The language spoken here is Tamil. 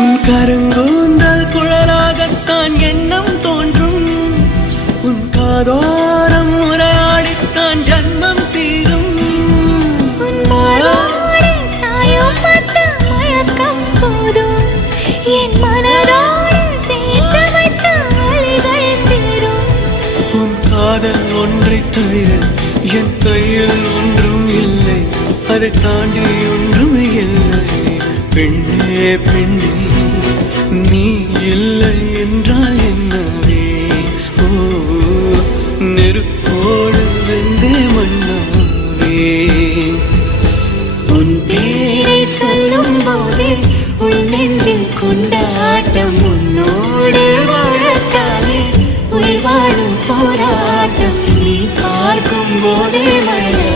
உன் கருங்கூந்தல் குழலாகத்தான் எண்ணம் தோன்றும். உன் காதோரம் உரையாடித்தான் ஜன்மம் தீரும். உன் மாறோடு சாயம் பார்த்த மயக்கம் போதும். என் மனதோடு சேர்த்து வைத்த வழிகள் தீரும். உன் காதல் ஒன்றை தவிர என் கையில் ஒன்றும் இல்லை. அதை தாண்டி ஒன்றும் இல்லை. பெண்ணே பெண்ணே நீ இல்லை என்றால் என்னவே? ஓ நெருப்போடு வெந்தே மண்ணாவே. உன் பேரை சொல்லும் போதே உன் நெஞ்சில் கொண்டாட்டம். உன்னோடு வாழத்தானே உயிர் வாழும் போராட்டம். நீ பார்க்கும் போதே மழை